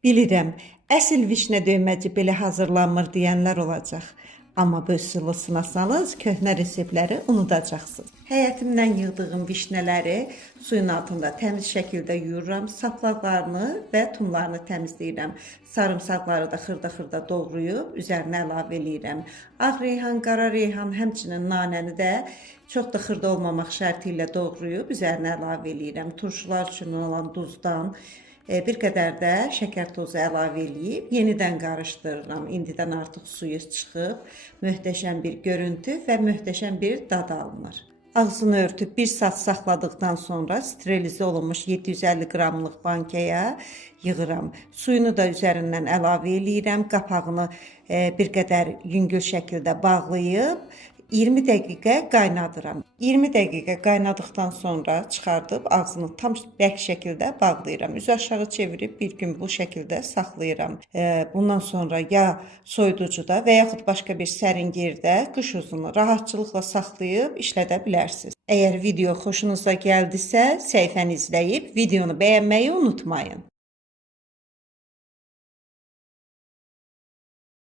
Bilirəm, əsl vişnə döyməci belə hazırlanmır deyənlər olacaq. Amma bu üsulu sınasanız köhnə reseptləri unudacaqsınız. Həyətimdən yığdığım vişnələri suyun altında təmiz şəkildə yuyuram, saplaqlarını və tumlarını təmizləyirəm. Sarımsaqları da xırda-xırda doğrayıb üzərinə əlavə eləyirəm. Ağ reyhan, qara reyhan, həmçinin nanəni də çox da xırda olmamaq şərti ilə doğrayıb üzərinə əlavə eləyirəm. Turşular üçün olan duzdan bir qədər də şəkər tozu əlavə eləyib yenidən qarışdırıram. İndidən artıq suyu çıxıb, möhtəşəm bir görüntü və möhtəşəm bir dad alınır. Ağzını örtüb 1 saat saxladıqdan sonra sterilizə olunmuş 750 qramlıq bankaya yığıram. Suyunu da üzərindən əlavə eləyirəm. Qapağını bir qədər yüngül şəkildə bağlayıb 20 dəqiqə qaynadıram. 20 dəqiqə qaynadıqdan sonra çıxardıb ağzını tam bərk şəkildə bağlayıram. Üzü aşağı çevirib bir gün bu şəkildə saxlayıram. Bundan sonra ya soyuducuda və yaxud başqa bir sərin yerdə qış uzunu rahatçılıqla saxlayıb işlədə bilərsiniz. Əgər video xoşunuza gəldisə, səhifəni izləyib videonu bəyənməyi unutmayın.